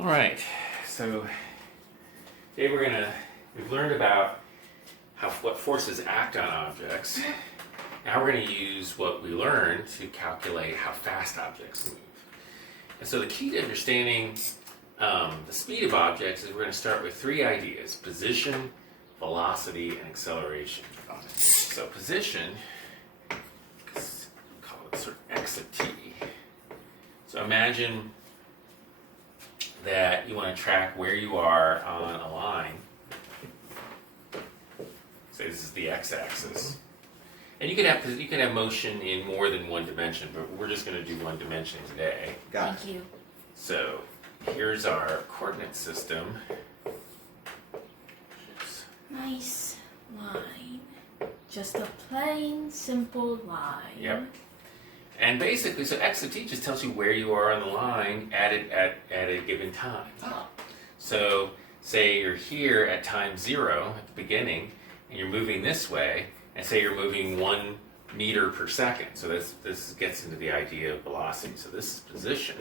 All right, so today we've learned about what forces act on objects. Now we're going to use what we learned to calculate how fast objects move. And so the key to understanding the speed of objects is we're going to start with three ideas: position, velocity, and acceleration. So position, call it sort of x of t. So imagine that you want to track where you are on a line. Say this is the x-axis. And you can have motion in more than one dimension, but we're just going to do one dimension today. Thank you. So here's our coordinate system. Oops. Nice line. Just a plain, simple line. Yep. And basically, so x of t just tells you where you are on the line at a given time. Oh. So say you're here at time 0 at the beginning, and you're moving this way, and say you're moving 1 meter per second. So this gets into the idea of velocity. So this is position.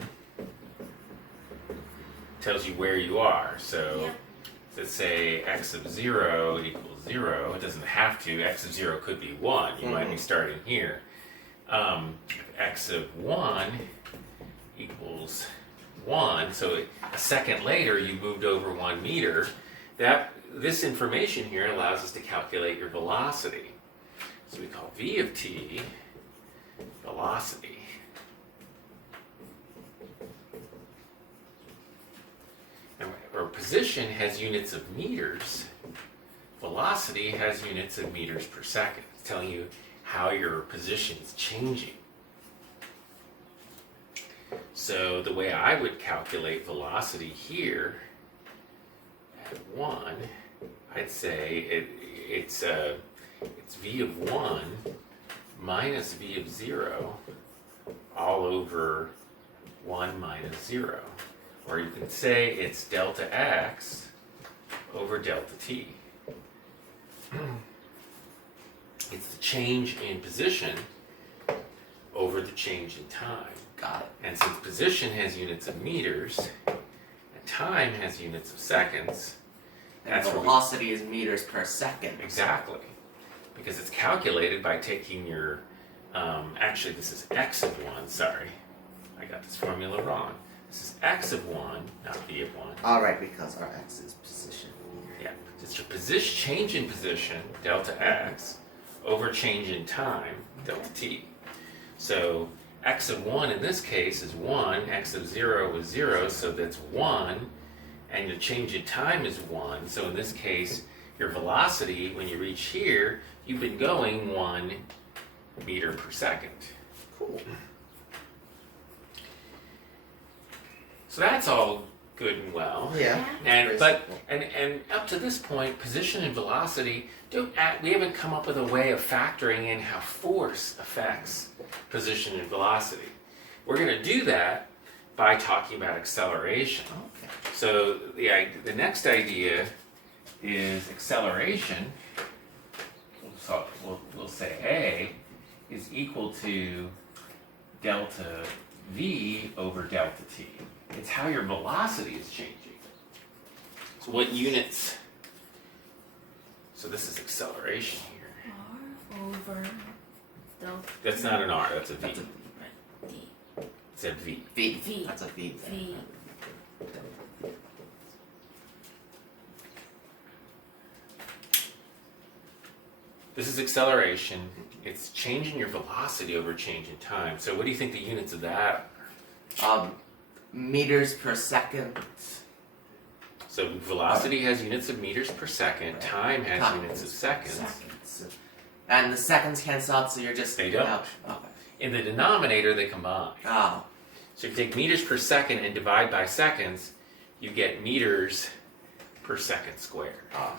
Tells you where you are. So yep. Let's say x of 0 equals 0. It doesn't have to. X of 0 could be 1. You might be starting here. X of 1 equals 1. So a second later, you moved over 1 meter. This information here allows us to calculate your velocity. So we call v of t velocity. And our position has units of meters. Velocity has units of meters per second. It's telling you how your position is changing. So the way I would calculate velocity here at 1, I'd say it's v of 1 minus v of 0 all over 1 minus 0. Or you can say it's delta x over delta t. It's the change in position over the change in time. Got it. And since position has units of meters, and time has units of seconds, And velocity is meters per second. Exactly. Because it's calculated by taking your, actually this is x of 1, sorry. I got this formula wrong. This is x of 1, not v of 1. Alright, because our x is position here. Yeah, it's your position, change in position, delta x, over change in time, delta t. So x of 1 in this case is 1, x of 0 is 0, so that's 1, and your change in time is 1. So in this case, your velocity, when you reach here, you've been going 1 meter per second. Cool. So that's all good and well. Yeah. And up to this point, position and velocity we haven't come up with a way of factoring in how force affects position and velocity. We're going to do that by talking about acceleration. Okay. So the next idea is acceleration. So we'll say A is equal to delta V over delta T. It's how your velocity is changing. So what units? So this is acceleration here. R over delta. That's not an R, that's a V. That's a D. It's a V. V. V. That's a V. V. This is acceleration. It's changing your velocity over change in time. So what do you think the units of that are? Meters per second. So velocity has units of meters per second. Right. Time has units of seconds. Seconds. And the seconds cancel out, so you're just... They don't. Okay. In the denominator, they combine. Oh. So if you take meters per second and divide by seconds, you get meters per second squared. Oh.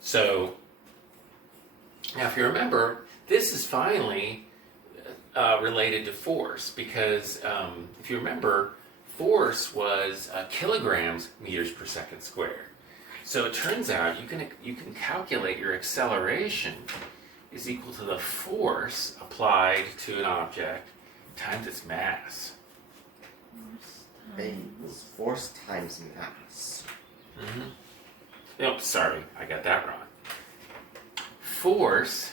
So now if you remember, this is finally related to force, because if you remember, force was kilograms meters per second squared. So it turns out you can calculate your acceleration is is equal to the force applied to an object times its mass. Force times mass. Oh, sorry, I got that wrong. Force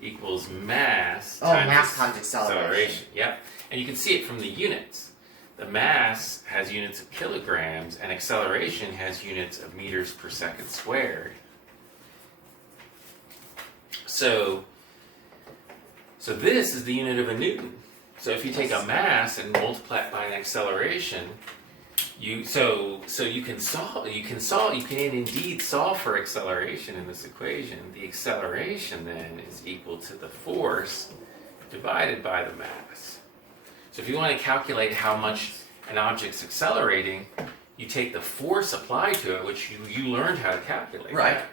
equals mass times acceleration. Yep. And you can see it from the units. The mass has units of kilograms, and acceleration has units of meters per second squared. So this is the unit of a Newton. So if you take a mass and multiply it by an acceleration, you can indeed solve for acceleration in this equation. The acceleration then is equal to the force divided by the mass. So if you want to calculate how much an object's accelerating, you take the force applied to it, which you learned how to calculate. Right. That.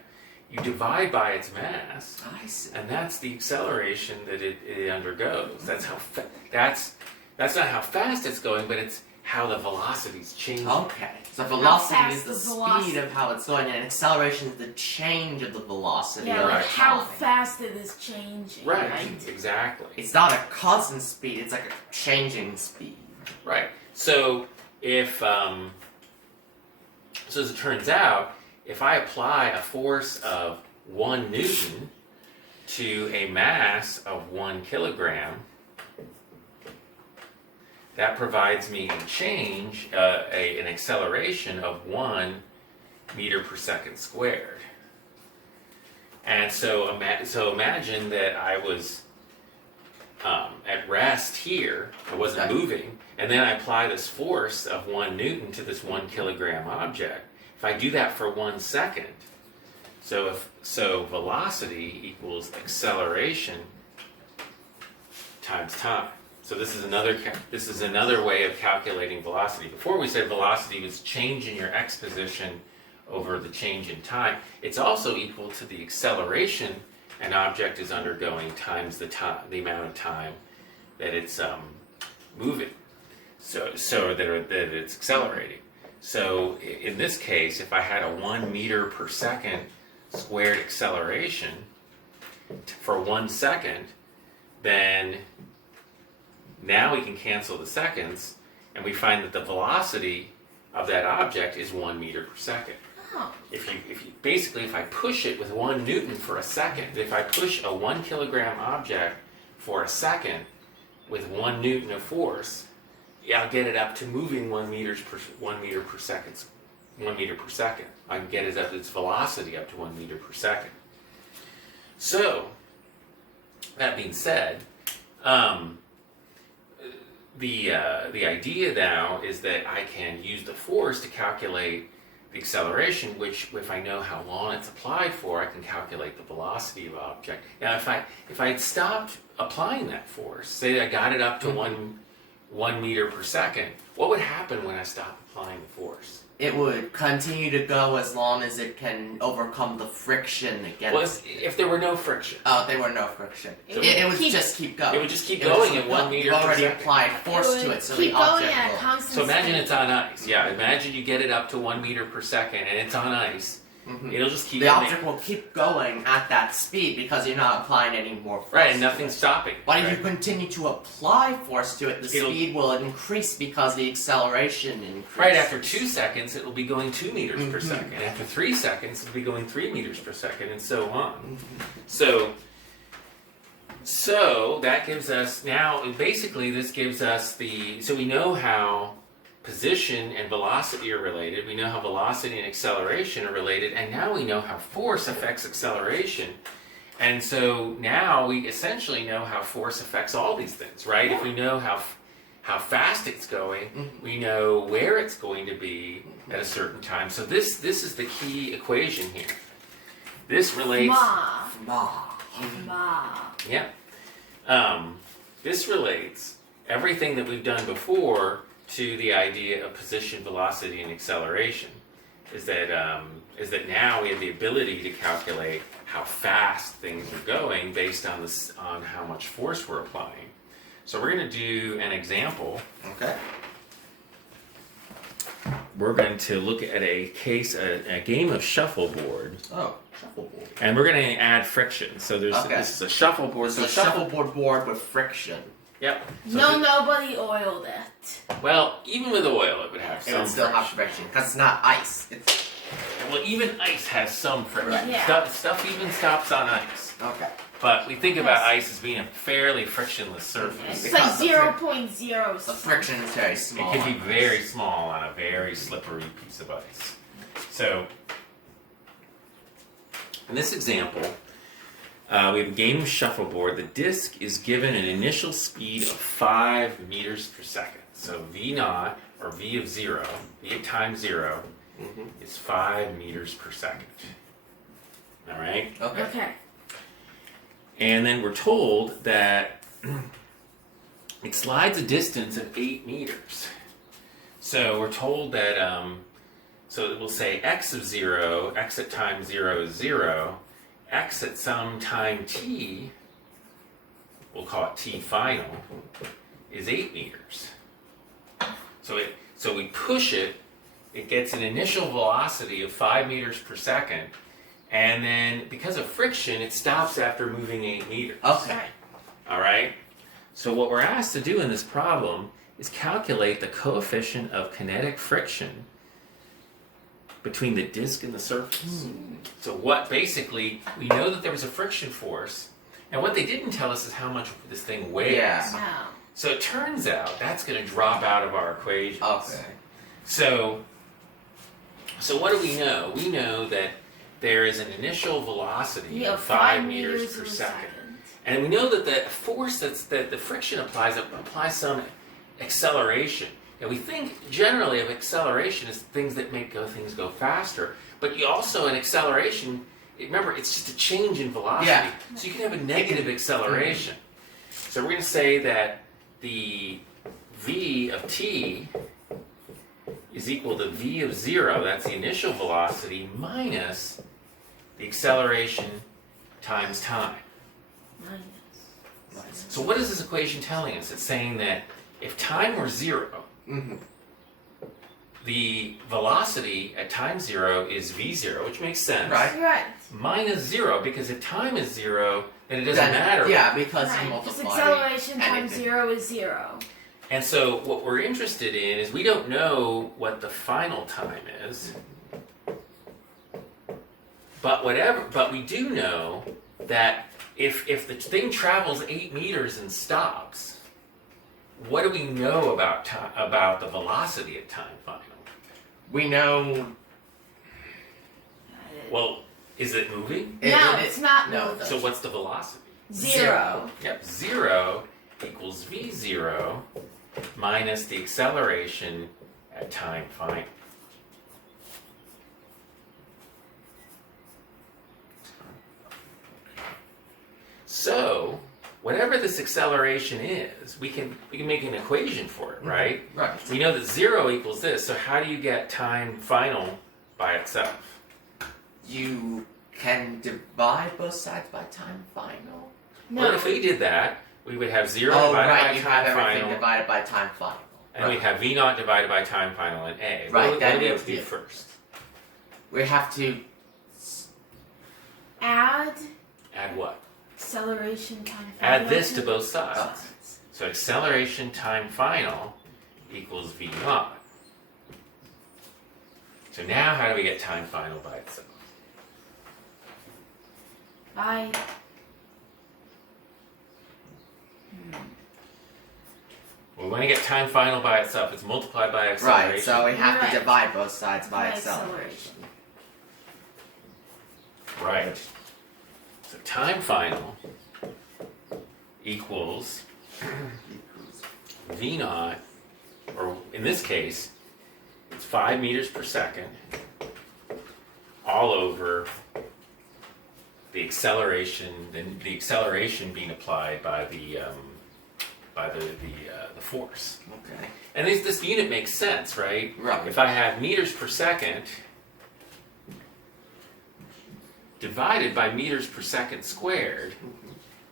You divide by its mass, I see. and that's the acceleration that it undergoes. That's how that's not how fast it's going, but it's how the velocity's changing. Okay. So velocity fast is the the speed velocity. of how it's going, and acceleration is the change of the velocity Yeah, over like how time. fast it is changing. Right, exactly. It's not a constant speed, it's like a changing speed. Right. So if so as it turns out, if I apply a force of 1 Newton to a mass of 1 kilogram, that provides me a change, an acceleration of 1 meter per second squared. And so imagine that I was at rest here, I wasn't moving, and then I apply this force of 1 Newton to this 1 kilogram object. If I do that for 1 second, so velocity equals acceleration times time. So this is another way of calculating velocity. Before we said velocity was change in your x position over the change in time. It's also equal to the acceleration an object is undergoing times the amount of time that it's moving. So that it's accelerating. So in this case, if I had a 1 meter per second squared acceleration for 1 second, then now we can cancel the seconds, and we find that the velocity of that object is 1 meter per second. Oh. If I push it with 1 Newton for a second, if I push a 1 kilogram object for a second with 1 Newton of force, I'll get it up to moving 1 meter per second. I can get it up its velocity up to 1 meter per second. So, that being said, the idea now is that I can use the force to calculate the acceleration, which if I know how long it's applied for, I can calculate the velocity of the object. Now, if I had stopped applying that force, say I got it up to 1 meter per second, what would happen when I stopped applying the force? It would continue to go as long as it can overcome the friction against. Well, if there were no friction. Oh, there were no friction. It It would would just keep going. It would just keep going at 1 meter You've per already second. applied force to it, so keep the going object at a will. constant So imagine speed. it's on ice. Yeah, imagine you get it up to 1 meter per second and it's on ice. It'll just keep The going. object will keep going at that speed because you're not applying any more force. Right, and to nothing's it. stopping. But if right? you continue to apply force to it, the It'll- speed will increase because the acceleration increases. Right after 2 seconds, it'll be going 2 meters per second. After 3 seconds, it'll be going 3 meters per second, and so on. So that gives us basically this gives us so we know how position and velocity are related. We know how velocity and acceleration are related, and now we know how force affects acceleration. And so now we essentially know how force affects all these things, right? If we know how fast it's going, we know where it's going to be at a certain time. So this is the key equation here. This relates. Yeah. This relates everything that we've done before to the idea of position, velocity, and acceleration. Is that now we have the ability to calculate how fast things are going based on how much force we're applying. So we're going to do an example. Okay. we're going to look at a game of shuffleboard, Oh, shuffleboard. and we're going to add friction. So this is a shuffleboard. It's a shuffleboard board with friction. Yep. So Nobody oiled it. well, even with oil, it would have It some would still have friction. friction because it's not ice. It's Well, even ice has some friction. Right. Yeah. Stuff even stops on ice. okay. But we think about Yes. ice as being a fairly frictionless surface. It's Because like the 0.0. The friction is very It small. can be very small on a very slippery piece of ice. So, in this example, we have a game of shuffleboard. The disc is given an initial speed of 5 meters per second. So V naught, or V of 0, V times 0, is 5 meters per second. All right? Okay. Okay. And then we're told that it slides a distance of 8 meters. So we're told that, so it will say x of 0, x at time 0 is 0, x at some time t, we'll call it t final, is 8 meters. So we push it, it gets an initial velocity of 5 meters per second, and then because of friction, it stops after moving 8 meters. Okay. Right. All right? So what we're asked to do in this problem is calculate the coefficient of kinetic friction between the disk and the surface. So what basically, we know that there was a friction force, and what they didn't tell us is how much this thing weighs. Yeah. Now. So it turns out that's going to drop out of our equations. Okay. So what do we know? We know that there is an initial velocity Yeah, of 5 meters per a second. And we know that the force that the friction applies some acceleration. And we think generally of acceleration as things that make things go faster. But you also, an acceleration, remember, it's just a change in velocity. Yeah. So you can have a negative acceleration. So we're going to say that the v of t is equal to v of 0, that's the initial velocity, minus the acceleration times time. Minus. So what is this equation telling us? It's saying that if time were 0, the velocity at time 0 is v0, which makes sense. Right. Right. Minus 0, because if time is 0, then it doesn't matter. Yeah, because you Right. Because multiply. acceleration times anything. 0 is 0. And so what we're interested in is we don't know what the final time is. But we do know that if the thing travels 8 meters and stops, what do we know about the velocity at time final? We know. Well, is it moving? No, it's not no. moving. So what's the velocity? 0. Yep, 0 equals v0 minus the acceleration at time final. So, whatever this acceleration is, we can make an equation for it, right? Right. We know that 0 equals this, so how do you get time final by itself? You can divide both sides by time final. No. Well, if we did that, we would have 0 Oh, divided right. by You have time everything final, divided by time final. and we'd have v naught divided by time final and a. Right, What that do we have is to do it. first? We have to. Add Add what? acceleration time. Add this to final both sides. So acceleration time final equals v naught. So now how do we get time final by itself? By Well, when you get time final by itself, it's multiplied by acceleration. Right, so we have Right. to divide both sides by by acceleration. Right. So time final equals v naught, or in this case, it's 5 meters per second, all over the acceleration being applied by the force. Okay. And this unit makes sense, right? Right. If I have meters per second divided by meters per second squared,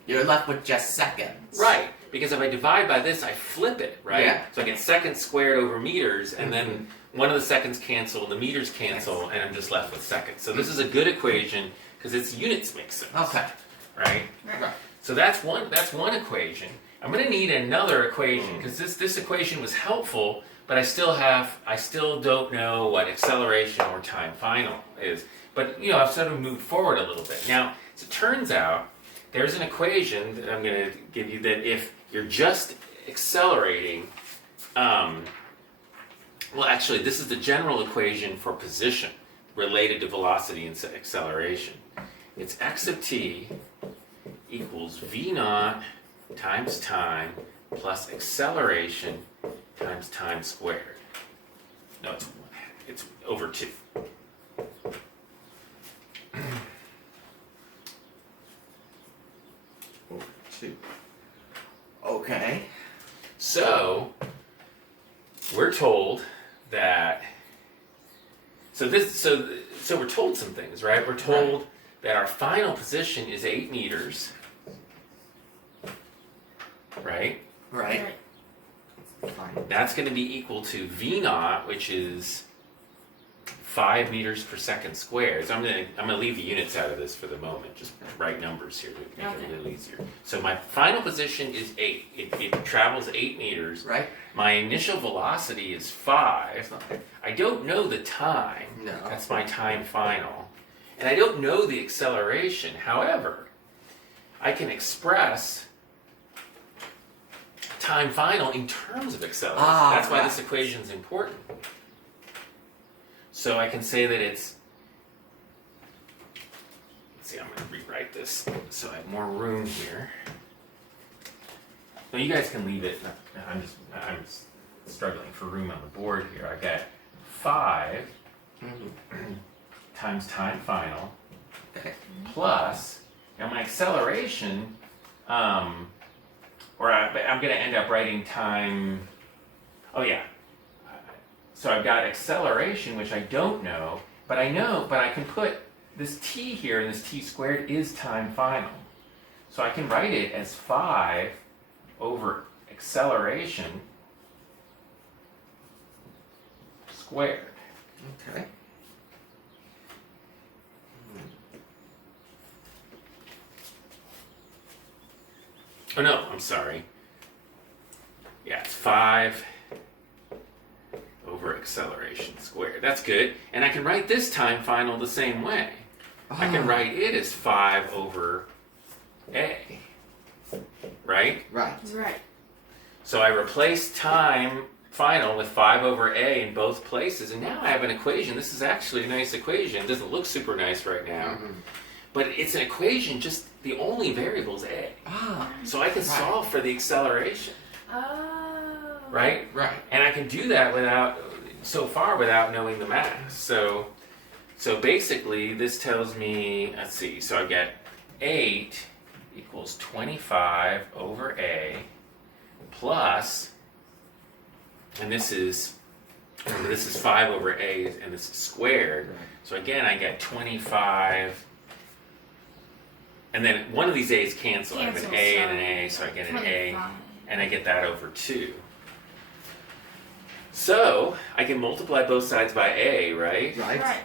You're left with just seconds. right? Because if I divide by this, I flip it, right? Yeah. So I get seconds squared over meters, and then one of the seconds cancel, the meters cancel, and I'm just left with seconds. So this is a good equation because its units make sense. Okay. Right? Right. So that's one equation. I'm going to need another equation because this equation was helpful, but I still don't know what acceleration or time final is. But I've sort of moved forward a little bit. Now, as it turns out, there's an equation that I'm going to give you that if you're just accelerating, well, actually, this is the general equation for position related to velocity and acceleration. It's x of t equals v naught times time plus acceleration times time squared. No, it's over 2. Over 2. Okay. So we're told that. So we're told some things, right? We're told that our final position is 8 meters, right? Right. Fine. That's going to be equal to v naught, which is 5 meters per second squared. So I'm gonna leave the units out of this for the moment. Just write numbers here to make it a little easier. So my final position is 8. It travels 8 meters. Right. My initial velocity is 5. I don't know the time. No. That's my time final. And I don't know the acceleration. However, I can express time final in terms of acceleration. That's why this equation is important. So I can say that it's, let's see, I'm going to rewrite this so I have more room here. No, you guys can leave it. I'm struggling for room on the board here. I got 5 times time final plus, now my acceleration, I'm going to end up writing time, so I've got acceleration, which I don't know, but I can put this t here, and this t squared is time final. So I can write it as 5 over acceleration squared. Okay. Oh no, I'm sorry. Yeah, it's 5 over acceleration squared. That's good. And I can write this time final the same way. I can write it as 5 over a. Right? Right. Right. So I replace time final with 5 over a in both places, and now I have an equation. This is actually a nice equation. It doesn't look super nice right now. But it's an equation, just the only variable is a. So I can solve for the acceleration. Oh. Right? Right. And I can do that without knowing the math. So basically, this tells me, let's see, so I get 8 equals 25 over a plus, and this is 5 over a, and this is squared. Right. So again, I get 25, and then one of these a's cancel. I have an a and an a, so I get an a, and I get that over 2. So I can multiply both sides by a, right? Right.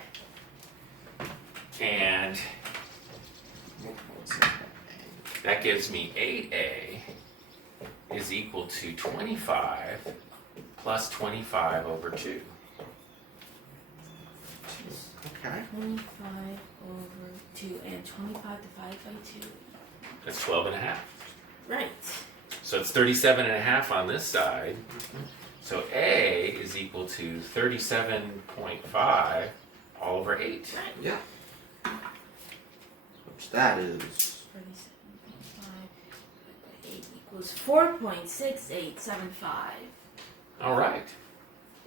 And that gives me 8a is equal to 25 plus 25 over 2. Okay. 25 over 2 and 25 divided by 2. That's 12 and a half. Right. So it's 37 and a half on this side. So a is equal to 37.5 all over 8. Right. Yeah. Which that is 37.5 divided by 8 equals 4.6875. All right.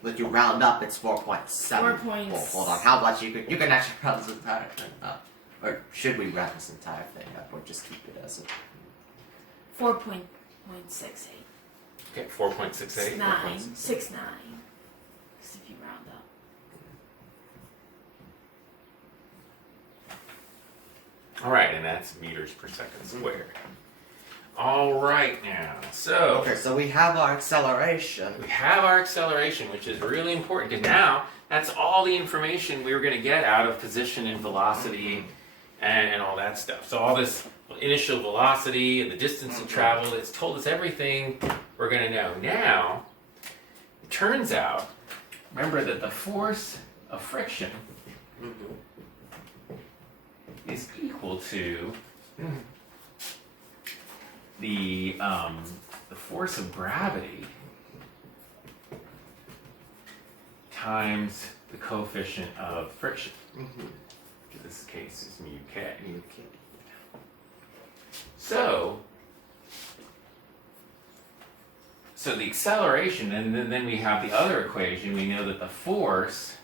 Let you round up. It's 4.7. 4 points. Well, hold on. How about you can actually round this entire thing up, or should we round this entire thing up, or just keep it as a 4.68. Okay, 4.68. 9. 6 9. Because if you round up. All right, and that's meters per second squared. All right now. So Okay, so we have our acceleration. we have our acceleration, which is really important because now that's all the information we were going to get out of position and velocity and all that stuff. So all this initial velocity and the distance it traveled, it's told us everything we're going to know. Now, it turns out, remember that the force of friction is equal to the force of gravity times the coefficient of friction. In this case is mu k. So the acceleration, and then we have the other equation. We know that the force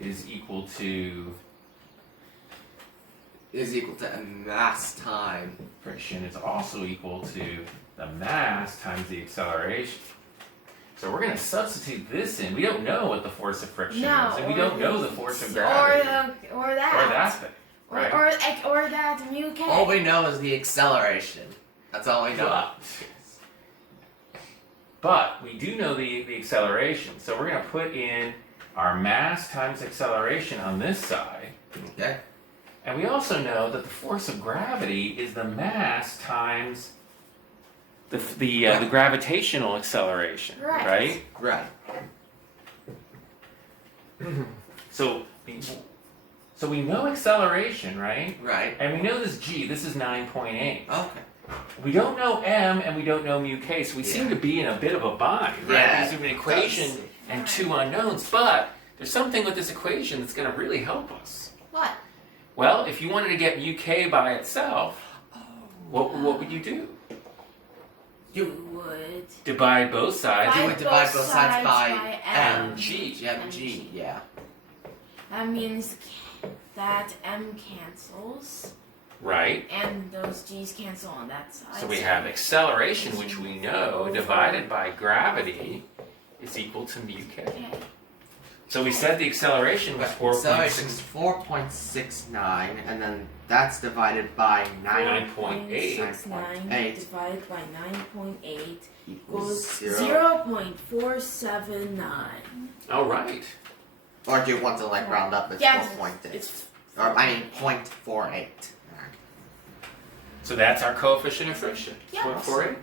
is equal to mass time. friction is also equal to the mass times the acceleration. So we're going to substitute this in. We don't know what the force of friction No, is, and we or don't know the force of gravity. Or that. Or that thing, right? Or that mu k. All we know is the acceleration. That's all we know. But we do know the acceleration. So we're going to put in our mass times acceleration on this side. Okay. And we also know that the force of gravity is the mass times the gravitational acceleration, Right. Right. So we know acceleration, right? Right. And we know this g. This is 9.8. Okay. We don't know m and we don't know mu k, so we seem to be in a bit of a bind, right? Yeah, Because we have an equation and two unknowns, but there's something with this equation that's going to really help us. What? Well, if you wanted to get mu k by itself, what would you do? You would Divide both sides. You would divide both sides by mg. mg. Yeah. That means that m cancels, Right. and those g's cancel on that side. So we have acceleration, which we know, divided by gravity is equal to mu k. Okay. So we said the acceleration was Acceleration 4.6. is 4.69, and then that's divided by 9.8. 9.69 divided by 9.8 equals goes 0. 0.479. All right. Or do you want to like round up? It's Yeah, 4.8. it's Or I mean 0.48. So that's our coefficient of friction. Yeah. 0.48.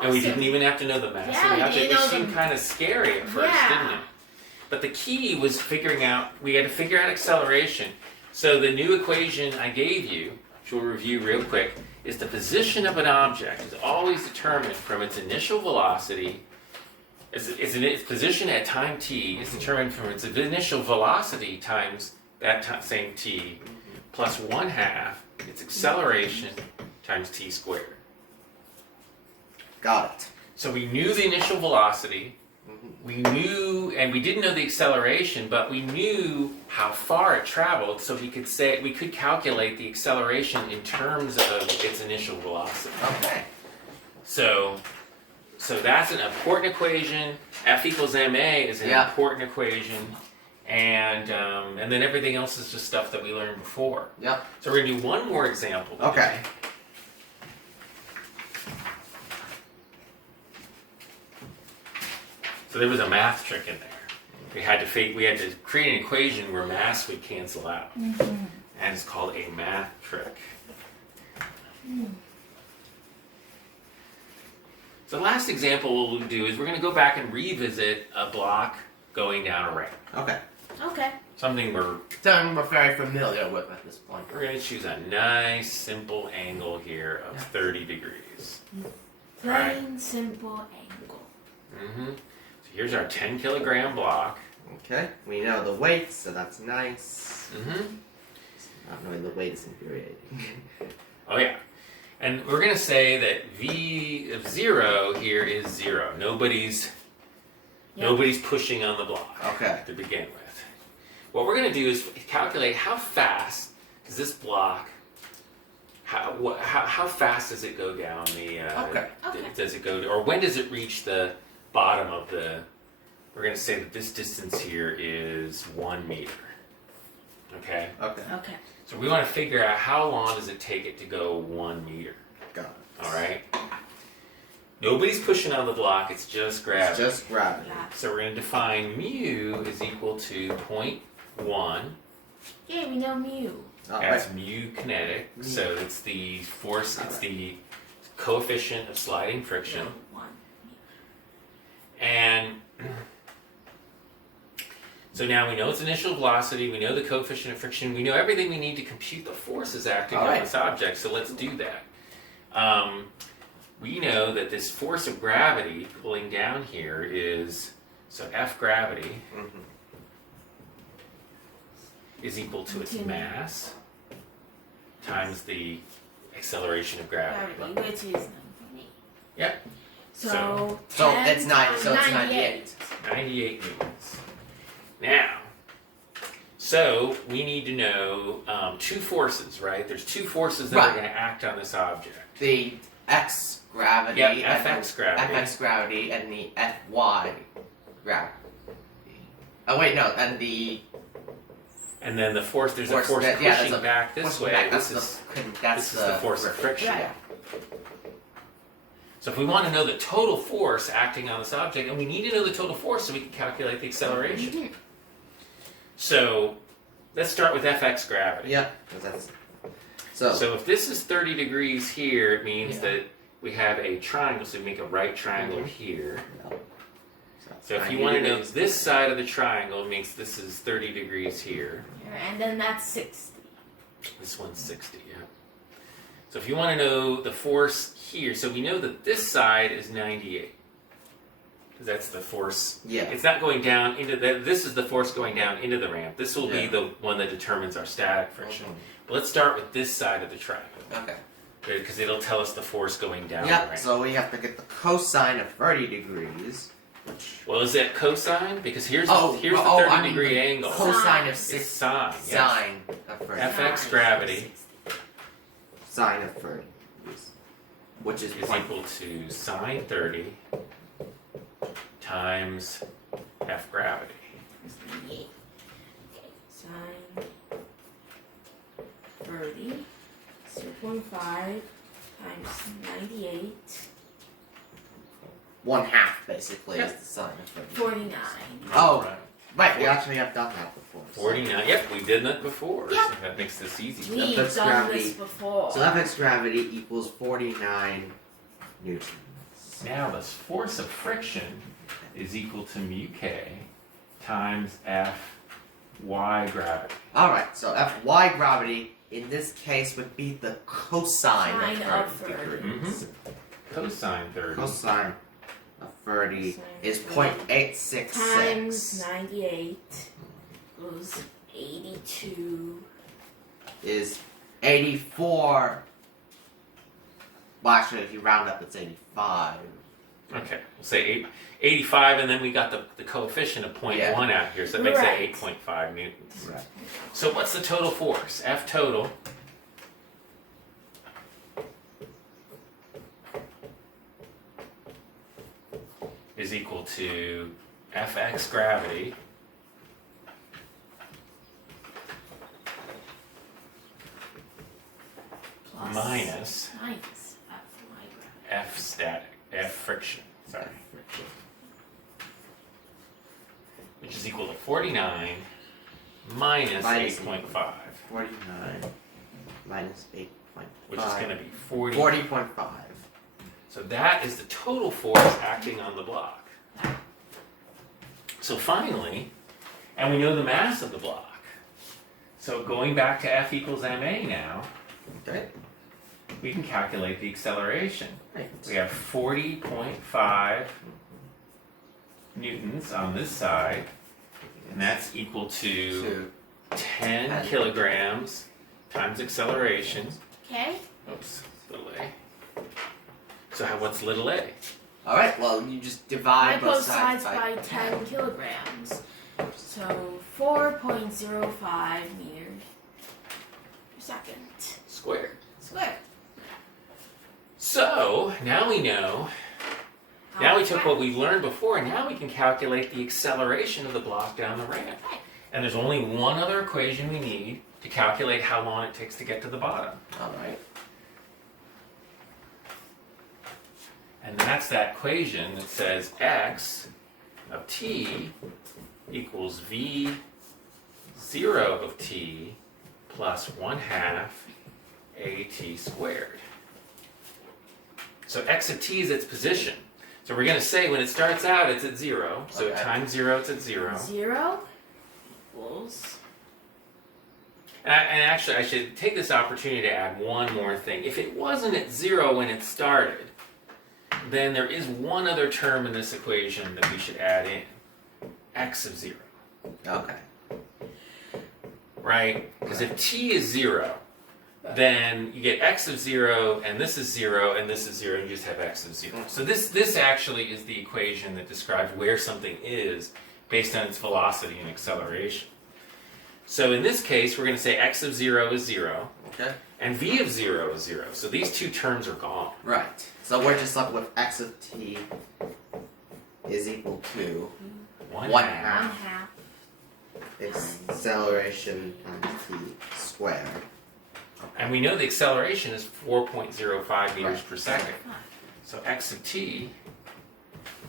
And we didn't even have to know the mass. Yeah, So we didn't it know seemed kind of scary at first, Yeah. didn't it? But the key was we had to figure out acceleration. So the new equation I gave you, which we'll review real quick, is the position of an object is always determined from its initial velocity. Its position at time t is determined from its initial velocity times that same t plus 1/2 its acceleration times t squared. Got it. So we knew the initial velocity, we knew, and we didn't know the acceleration, but we knew how far it traveled, so we could calculate the acceleration in terms of its initial velocity. Okay. So that's an important equation. F equals ma is an important equation, and then everything else is just stuff that we learned before. Yep. So we're gonna do one more example. Okay. So there was a math trick in there. We had to create an equation where mass would cancel out, and it's called a math trick. So the last example we'll do is we're going to go back and revisit a block going down a ramp. Okay. Okay. Something we're Something we're very familiar with at this point. going to choose a nice simple angle here of 30 degrees. Plain simple angle. So here's our 10 kilogram block. Okay. We know the weight, so that's nice. Mm-hmm. Not knowing the weight is infuriating. Oh yeah. And we're going to say that V of 0 here is 0. Nobody's pushing on the block Okay. to begin with. What we're going to do is calculate how fast does this block, how fast does it go down the, Okay. does it go to, or when does it reach the bottom of the, we're going to say that this distance here is 1 meter. Okay? Okay. Okay. So we want to figure out how long does it take it to go 1 meter. Got it. All right. Nobody's pushing on the block, it's just It's gravity. just gravity. Yeah. So we're going to define mu is equal to 0.1. Yeah, we know mu. That's mu kinetic. Mu. So it's the force, it's Alright. the coefficient of sliding friction. No, 1. And so now we know its initial velocity, we know the coefficient of friction, we know everything we need to compute the forces acting on Alright. this object, so let's do that. We know that this force of gravity pulling down here is, so F gravity Mm-hmm. is equal to its Continue. mass times the acceleration of gravity. Gravity, which is 9.8. Yep. So, So 10 it's nine. times So it's 98. 98 newtons. Now, so we need to know two forces, right? There's two forces that are Right. going to act on this object. The X gravity. Yep, and Fx the gravity. Fx gravity and the Fy gravity. Oh wait, no, and the And then the force, there's Force a force that- yeah, pushing there's a back this force way. back, This that's is that's this is the force of friction. Right. Yeah. So if we want to know the total force acting on this object, and we need to know the total force so we can calculate the acceleration. Mhm. So let's start with Fx gravity. Yeah, 'cause that's so. So if this is 30 degrees here, it means Yeah. that we have a triangle, so we make a right triangle Mhm. here. that's So if you 90 want to know degrees. this side of the triangle, it means this is 30 degrees here. And then that's 60. This one's 60, yeah. So if you want to know the force here, so we know that this side is 98. Because that's the force. Yeah. It's not going down into the, this is the force going down into the ramp. This will be Yeah. the one that determines our static friction. But let's start with this side of the triangle. Okay. Because it'll tell us the force going down the Yep. ramp. So we have to get the cosine of 30 degrees. Which Well, is that cosine? Because here's Oh, the, here's oh, the I 30 mean degree the angle. cosine of It's 6 sine. Yes. sine of 30. Fx Sine gravity. 60. Sine of 30. Which is Is point. equal to sine 30 times F gravity. That's 98. Okay, sine 30. 0.5 times 98. 1/2 basically Yep. is the sine of 30. 49. Oh, Right. right. We actually have done that before. so- 49. Yep, we did that before. Yep. So that makes this easy. We've That's done gravity. this before. So Fx gravity equals 49 newtons. Now the force of friction is equal to mu k times F y gravity. Alright, so Fy gravity in this case would be the cosine Sine of of 30 30. degrees. Cosine 30 Cosine of 30 Sine is 30 0.866. times 98 goes 82. Is 84. Well, actually, if you round up, it's 85. Okay, we'll say 85, and then we got the coefficient of 0.1 out here, so that makes that Right. 8.5 newtons. Right. So what's the total force? F total is equal to Fx gravity Plus minus minus Fy gravity. F static, F friction, sorry, which is equal to 49 minus Minus 8.5, 49 minus 8.5. which is going to be 40. 40.5. So that is the total force acting on the block. So finally, and we know the mass of the block. So going back to F equals ma now, Okay. we can calculate the acceleration. Right. We have 40.5 newtons on this side, and that's equal to 10 10 kilograms times acceleration. Okay? Oops, little a. So what's little a? Alright, well, you just divide Both sides by by 10 kilograms. So 4.05 meters per second. Squared. Squared. So now we know. Now we took what we learned before, and now we can calculate the acceleration of the block down the ramp. Right. And there's only one other equation we need to calculate how long it takes to get to the bottom. Alright. And that's that equation that says x of t equals v0 of t plus 1/2 at squared. So x of t is its position. So we're going to say when it starts out, it's at 0. So Okay. at time 0, it's at 0. 0 equals. And actually, I should take this opportunity to add one more thing. If it wasn't at 0 when it started, then there is one other term in this equation that we should add in. X of 0. Okay. Right? Because if t is 0, then you get x of 0, and this is 0, and this is 0, and you just have x of 0. So this actually is the equation that describes where something is based on its velocity and acceleration. So in this case, we're going to say x of 0 is 0, Okay. and v of 0 is 0. So these two terms are gone. Right. So we're just left with x of t is equal to 1/2 1/2. acceleration times t squared. And we know the acceleration is 4.05 meters per second. So x of t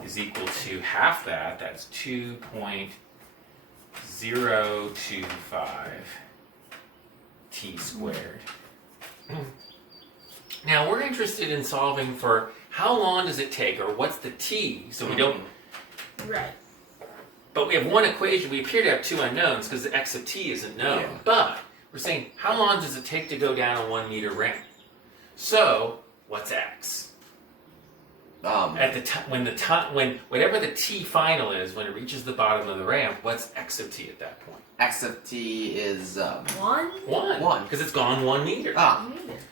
is equal to half that. That's 2.025 t squared. Now we're interested in solving for how long does it take, or what's the t, so we don't. Right. But we have one equation. We appear to have two unknowns because the x of t isn't known. Yeah. But we're saying how long does it take to go down a 1 meter ramp? So what's x? At the time when whatever the t final is, when it reaches the bottom of the ramp, what's x of t at that point? X of t is 1 1. Because it's gone 1 meter. meter.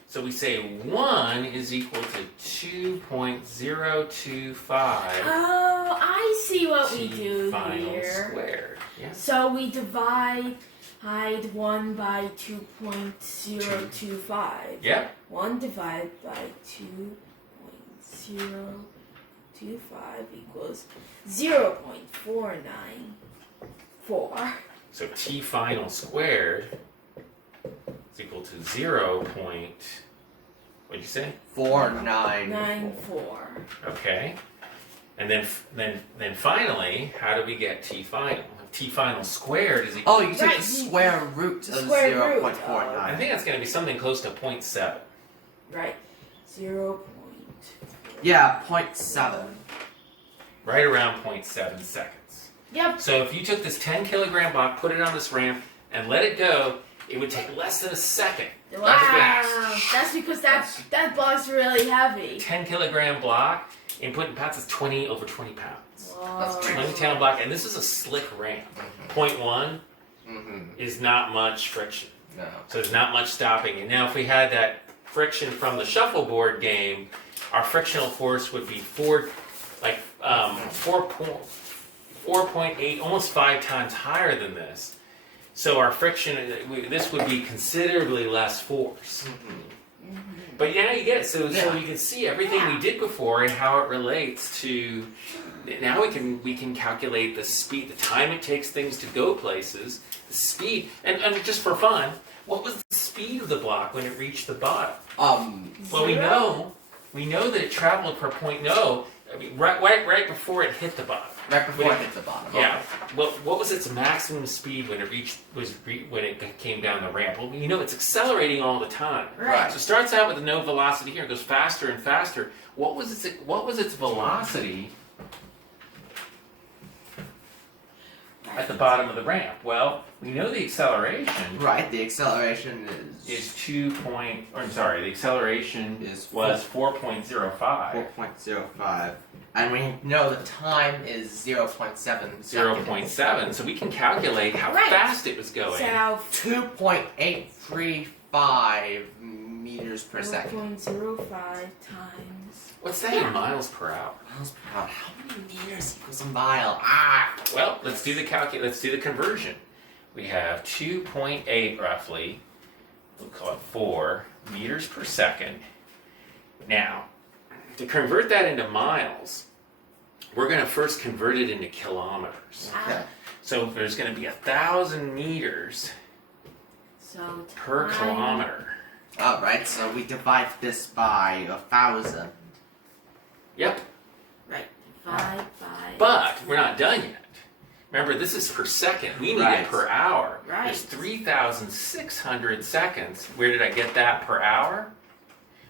So we say 1 is equal to 2.025 Oh, I see what we t do final here. squared. Yes. So we divide 1 by 2.025. Yep. 1 divided by 2.025 equals 0.494. So t final squared is equal to 0. What'd you say? 94. Okay. And then finally, how do we get t final? T final squared is equal. Oh, you take Right, the square root of square root of- 0.49. I think that's going to be something close to 0.7. Right. 0. Yeah, 0.7. Right around 0.7 seconds. Yep. So if you took this 10 kilogram block, put it on this ramp, and let it go, it would take less than a second. Wow. That's because that block's really heavy. 10 kilogram block, input and pounds is 20 over 20 pounds. Whoa. 20 pound block, and this is a slick ramp. 0.1 is not much friction. No. So there's not much stopping. And now if we had that friction from the shuffleboard game, our frictional force would be 4.8, almost 5 times higher than this. So our friction, this would be considerably less force. But yeah, you get it. So you can see everything we did before and how it relates to. Now we can calculate the speed, the time it takes things to go places, the speed, and just for fun, what was the speed of the block when it reached the bottom? Well, we know that it traveled per point. No, I mean right before it hit the bottom. Right before it hit the bottom. Yeah. What was its maximum speed when it when it came down the ramp? Well, it's accelerating all the time. Right. So it starts out with no velocity here, it goes faster and faster. What was its velocity at the bottom of the ramp? Well, we know the acceleration Right, the acceleration is the acceleration was 4.05. 4.05. And we know the time is 0.7 0.7, so we can calculate how Right. fast it was going. So 2.835 meters per second. 0.05 times. What's that in miles per hour? Miles per hour. How many meters equals a mile? Well, let's do the let's do the conversion. We have 2.8 roughly, we'll call it 4 meters per second. Now, to convert that into miles, we're going to first convert it into kilometers. Okay. So there's going to be 1,000 meters So per time- kilometer. Alright, so we divide this by 1,000. Yep. we're not done yet. Remember, this is per second. We need Right. it per hour. Right. There's 3,600 seconds. Where did I get that per hour?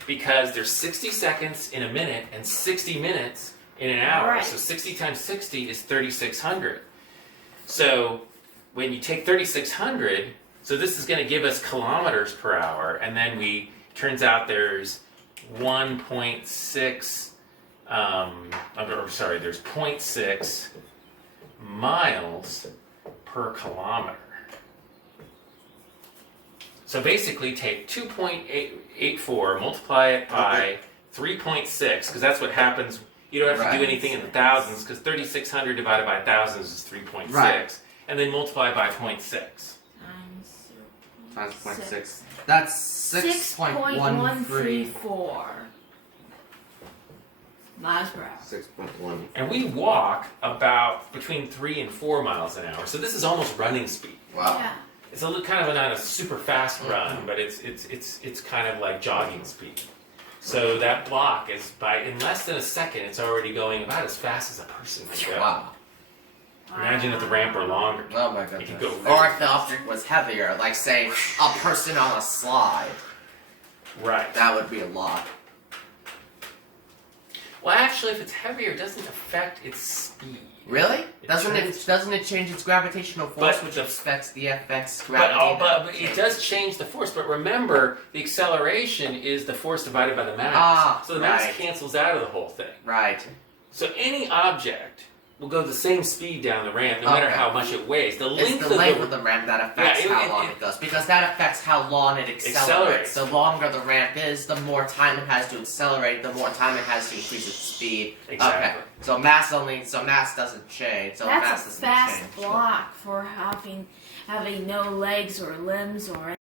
Because there's 60 seconds in a minute and 60 minutes in an hour. Right. So 60 times 60 is 3,600. So when you take 3,600, so this is going to give us kilometers per hour, and then turns out there's 1.6, there's 0.6 miles per kilometer. So basically take 2.84, multiply it by 3.6, because that's what happens. You don't have to do Right. anything in the thousands, because 3,600 divided by thousands is 3.6. Right. And then multiply by 0.6. Times 0.6. That's 6.13. 6.134 miles per hour. 6.1. And we walk about between 3 and 4 miles an hour. So this is almost running speed. Wow. Yeah. It's a little, kind of not a super fast run, but it's kind of like jogging speed. So that block is in less than a second, it's already going about as fast as a person can go. Wow. Imagine if the ramp were longer. Oh my It goodness. could go Or if the object was heavier, like say a person on a slide, Right. that would be a lot. Well, actually, if it's heavier, it doesn't affect its speed. Really? It Doesn't turns- it change its gravitational force, But which the- affects the FX But, gravity? but it does change the force. But remember, the acceleration is the force divided by the mass. Ah, So the mass right. cancels out of the whole thing. Right. So any object will go the same speed down the ramp, no matter Okay. how much it weighs. The It's length the length of of the ramp that affects Yeah, how long it goes, because that affects how long it accelerates. The longer the ramp is, the more time it has to accelerate, the more time it has to increase its speed. Exactly. Okay. So mass doesn't change. So mass That's a doesn't fast change. block for having no legs or limbs or